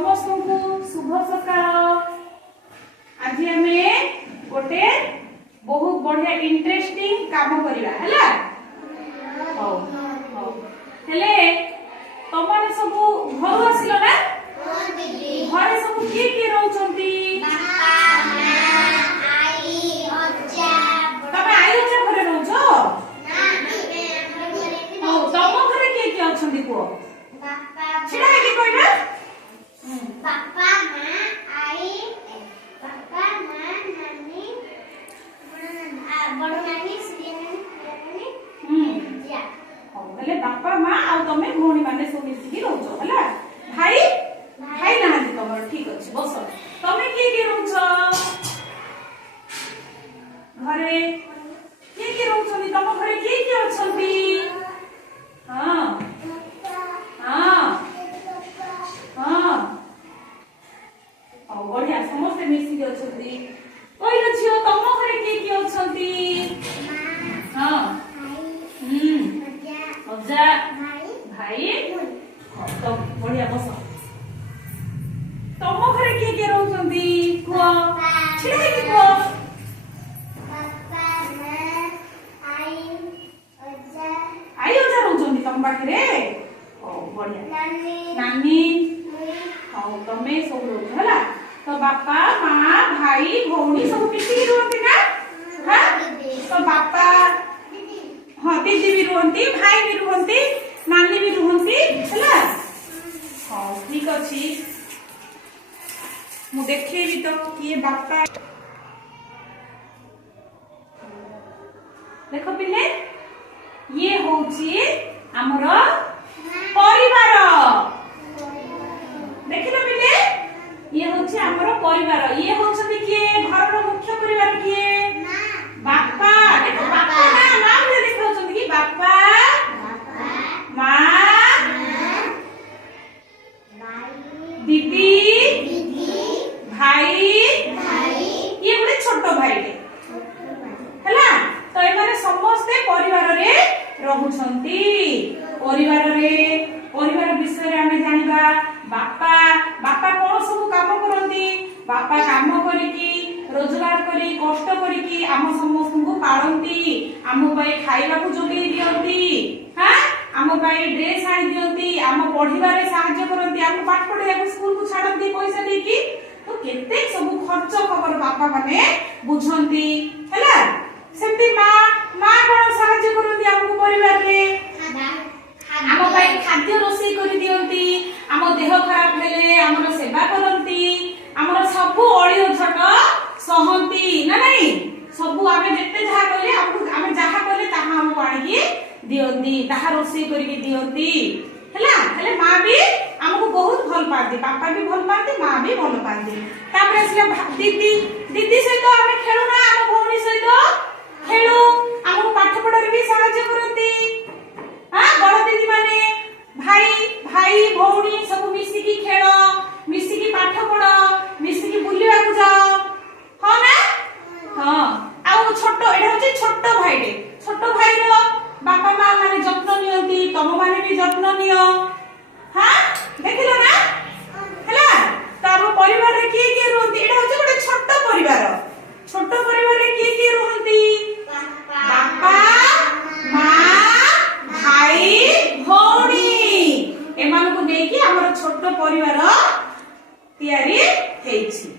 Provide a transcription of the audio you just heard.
समस्त को शुभ सकाळ। आज आमे गोटे बहुत बढ़िया इंटरेस्टिंग काम करिवा हला। हो हो हेले तमने सब घर आसिलो ना? हां दीदी। घरे सब के रहउछंती? बापा मां आई अज्जा। तमे आई अज्जा घरे रहउछो? ना दीदी हमर घरे हो तम घरे के अछंती को? बापा छिडा के कहबा? बापा मां आई बापा मां नानी बड़ नानी सियानी जा हेले बापा मां आ तमे भौणी माने सब मिसिकी रहउछो हला। भाई भाई नाहांती तमर ठीक अछि बस। तमे के रहउछो घरे? के रहउछनी तम घरे के अछंती? हां हां हां ओ बढ़िया समस्त मिसिकी अछंती। ओइ रछियो तम घरे के अछंती? मां हां भाई अज्जा भाई तो बढ़िया बस। तम घरे के रहउछंती को? छिडा के को? बापा मां आई अज्जा रहउछंती तम पाखरे? ओ बढ़िया नानी हां तमे सब रहउछ हला। तो बापा मां भाई भौणी सब मिसिकी रहउछी ना? हां तो बापा हाँ दीदी भी रुहंती भाई भी रुहंती नानी भी रुहंती हला। हाँ ठीक अछि मु देखैबी तो किए बापा देखो पिले ये होची हमर परिवार। देखिलो पिले ये होची हमर परिवार। ये होछथि किए घरर मुख्य परिवार किए? बापा। देखो बापा ना नाम दे देखौछथि कि बापा मां दीदी भाई ये गोटे छोट भाई हला। तो एमाने समस्ते परिवार रे रहउछंती। परिवार विषय रे हमें जानिबा। बापा बापा कोन सब काम करंती? बापा काम करिकी रोजगार करी कष्ट करिकी आम समस्त को पालंती। आम पाई खाइबा को जोगे दियंती। हां आम पाई ड्रेस आनि दियंती। आम पढिबारे सहायता करंती। आम पाठ पढिया स्कूल को छाडंती पैसा देकी। तो केते सब खर्च खबर बापा माने बुझंती हैला। सेमती मां कोन सहायता करंती आम परिवार रे? आम पाई खाद्य रोषे करि दियंती। आम देह खराब हेले हमर सेवा करंती। हमर सब अळियो झट सहंती ना नहीं? सब आमे जेते जहा कले आमे जहा कले ताहा हमको आनी दियंती ताहा रोषे करिके दियंती हैला। हेले मां भी हमको बहुत भल पाती। पापा भी भल पाती मां भी भल पाती। तापर असला दीदी सहित आमे खेलु ना हम भौणी सहित खेलु। हमको पाठ पढारे भी सहायता करंती। हां बड़ दीदी माने भाई भौणी सब मिसिकी खेल मिसिकी पाठ पढ मिसिकी बुलिबा को जाओ हां ना? हां आ छोट एटा होची छोट भाईटे। छोट भाई रो बापा मां माने जत्न नियंती। तम माने भी जत्न नियो। हां देखिलो ना हला। तो हम परिवार रे के रहंती? एटा होची गोटे छोट परिवार। छोट परिवार रे के रहंती? बापा मां भाई भौणी एमान को नेकी हमर छोट परिवार तयारी हेछि।